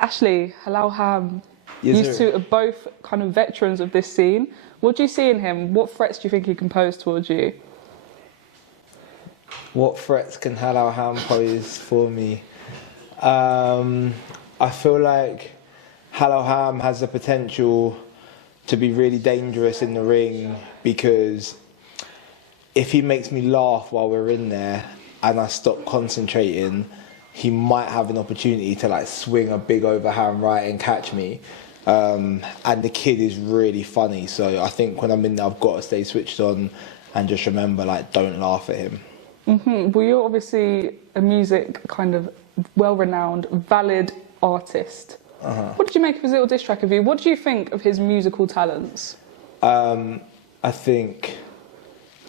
Ashley, Halal Ham, Yes, you sir. two are both kind of veterans of this scene. What do you see in him? What threats do you think he can pose towards you? What threats can Halal Ham pose for me? I feel like Halal Ham has the potential to be really dangerous in the ring because if he makes me laugh while we're in there and I stop concentrating, he might have an opportunity to like swing a big overhand right and catch me. And the kid is really funny, so I think when I'm in there, I've got to stay switched on and just remember, like, don't laugh at him. Well, you're obviously a music kind of well-renowned, valid artist. What did you make of his little diss track of you? What do you think of his musical talents? I think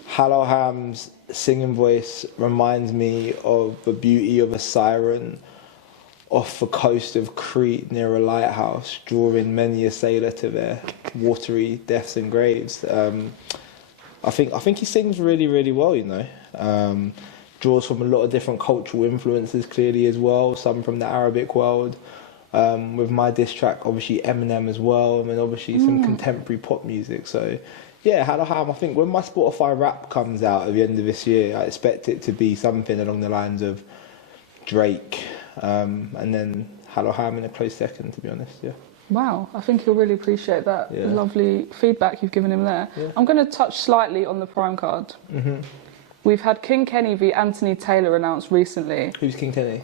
Halal Ham's singing voice reminds me of the beauty of a siren off the coast of Crete near a lighthouse, drawing many a sailor to their watery deaths and graves. I think he sings really, really well, you know. Draws from a lot of different cultural influences clearly as well, some from the Arabic world. With my diss track, obviously Eminem as well, and then obviously some contemporary pop music. So, yeah, Halal Ham, I think when my Spotify rap comes out at the end of this year, I expect it to be something along the lines of Drake, and then Halal Ham in a close second, to be honest, yeah. Wow, I think he'll really appreciate that lovely feedback you've given him there. Yeah. I'm going to touch slightly on the prime card. We've had King Kenny v Anthony Taylor announced recently. Who's King Kenny?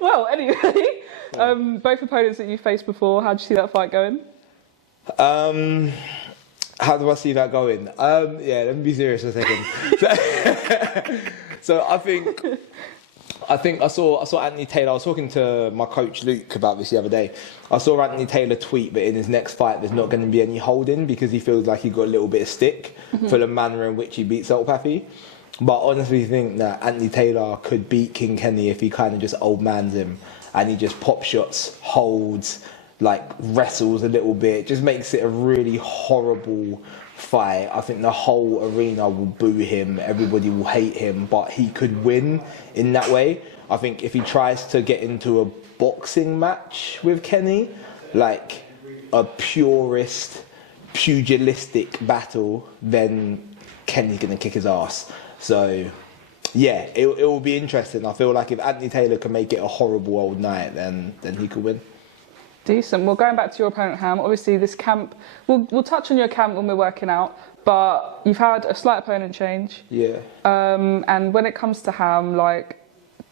Well, anyway, both opponents that you faced before, how do you see that fight going? How do I see that going? Yeah, let me be serious for a second. So I think I saw Anthony Taylor. I was talking to my coach Luke about this the other day. I saw Anthony Taylor tweet that in his next fight there's not going to be any holding because he feels like he got a little bit of stick for the manner in which he beat Papi. But I honestly think that Anthony Taylor could beat King Kenny if he kind of just old mans him and he just pop shots, holds, like wrestles a little bit, just makes it a really horrible fight. I think the whole arena will boo him, everybody will hate him, but he could win in that way. I think if he tries to get into a boxing match with Kenny, like a purist, pugilistic battle, then Kenny's gonna kick his ass. So yeah, it will be interesting. I feel like if Anthony Taylor can make it a horrible old night, then he could win. Decent. Well, going back to your opponent, Ham, obviously this camp, we'll touch on your camp when we're working out, but you've had a slight opponent change. Yeah. And when it comes to Ham, like,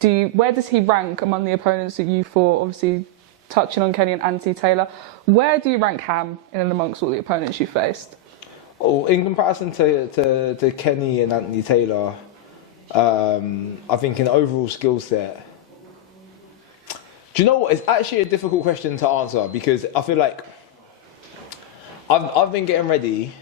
where does he rank among the opponents that you fought? Obviously, touching on Kenny and Anthony Taylor, where do you rank Ham in and amongst all the opponents you faced? Oh, in comparison to Kenny and Anthony Taylor, I think in overall skill set. Do you know what? It's actually a difficult question to answer because I feel like I've been getting ready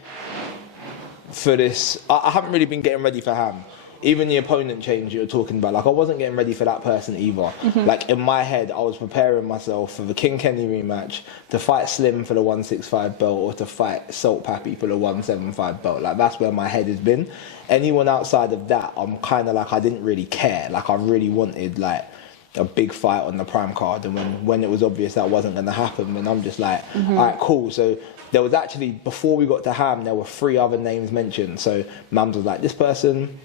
for this. I haven't really been getting ready for Ham. Even the opponent change you're talking about, like I wasn't getting ready for that person either. Like in my head, I was preparing myself for the King Kenny rematch, to fight Slim for the 165 belt or to fight Salt Papi for the 175 belt. Like that's where my head has been. Anyone outside of that, I'm kind of like I didn't really care. Like I really wanted like a big fight on the prime card, and when it was obvious that wasn't going to happen, then I'm just like, all right, cool. So there was actually, before we got to Ham, there were 3 other names mentioned. So Mams was like, this person.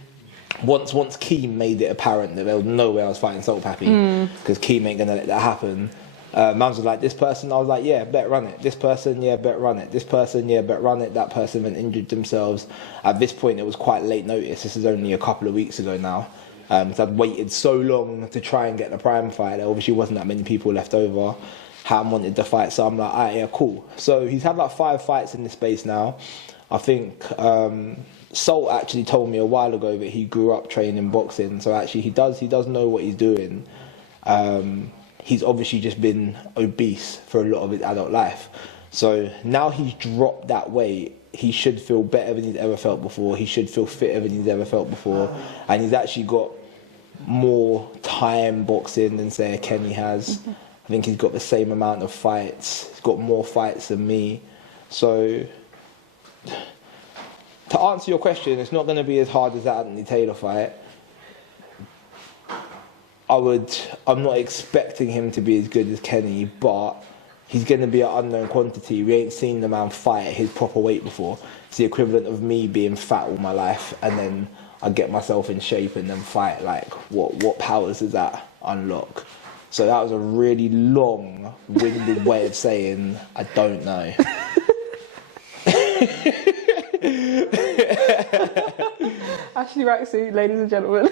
Once Keem made it apparent that there was no way I was fighting Salt Papi because Keem ain't gonna let that happen. Mams was like, this person. I was like, yeah, bet run it. This person, yeah, bet run it. This person, yeah, bet run it. That person then injured themselves. At this point, it was quite late notice. This is only a couple of weeks ago now. So I'd waited so long to try and get the prime fight. There obviously wasn't that many people left over. Ham wanted to fight, so I'm like, alright, yeah, cool. So he's had like 5 fights in this space now. I think Salt actually told me a while ago that he grew up training boxing, so actually he does know what he's doing. He's obviously just been obese for a lot of his adult life. So now he's dropped that weight, he should feel better than he's ever felt before. He should feel fitter than he's ever felt before. And he's actually got more time boxing than, say, Kenny has. I think he's got the same amount of fights. He's got more fights than me. So to answer your question, it's not going to be as hard as that Anthony Taylor fight. I'm not expecting him to be as good as Kenny, but he's going to be an unknown quantity. We ain't seen the man fight at his proper weight before. It's the equivalent of me being fat all my life, and then I get myself in shape and then fight. Like, what powers does that unlock? So that was a really long-winded way of saying I don't know. Ashley Rak-Su, ladies and gentlemen.